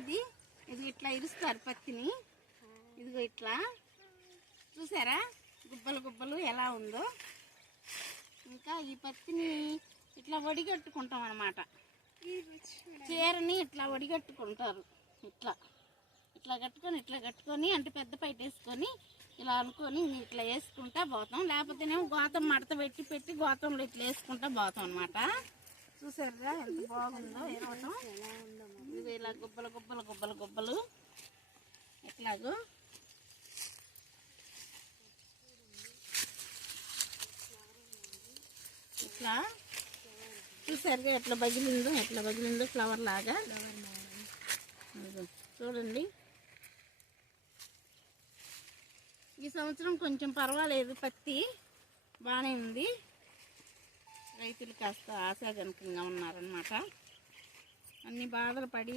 ఇది ఇది ఇట్లా ఇరుస్తారు పత్తిని. ఇదిగో ఇట్లా చూసారా గుబ్బలు గుబ్బలు ఎలా ఉందో. ఇంకా ఈ పత్తిని ఇట్లా వడిగట్టుకుంటాం అన్నమాట. చీరని ఇట్లా వడిగట్టుకుంటారు. ఇట్లా ఇట్లా కట్టుకొని అంటే పెద్ద పైట వేసుకొని ఇలా అనుకొని ఇట్లా వేసుకుంటా పోతాం. లేకపోతేనేమో గోతం మడత పెట్టి గోతంలో ఇట్లా వేసుకుంటా పోతాం అనమాట. చూసారుగా ఎంత బాగుందో వేయటం. ఇది ఇలా గుబ్బలు గుబ్బలు గుబ్బలు గుబ్బలు ఎట్లాగో ఇట్లా చూసారుగా ఎట్లా బగిలిందో ఫ్లవర్ లాగా. చూడండి ఈ సంవత్సరం కొంచెం పర్వాలేదు, పత్తి బాగానే ఉంది. రైతులు కాస్త ఆశాజనకంగా ఉన్నారనమాట. అన్ని బాధలు పడి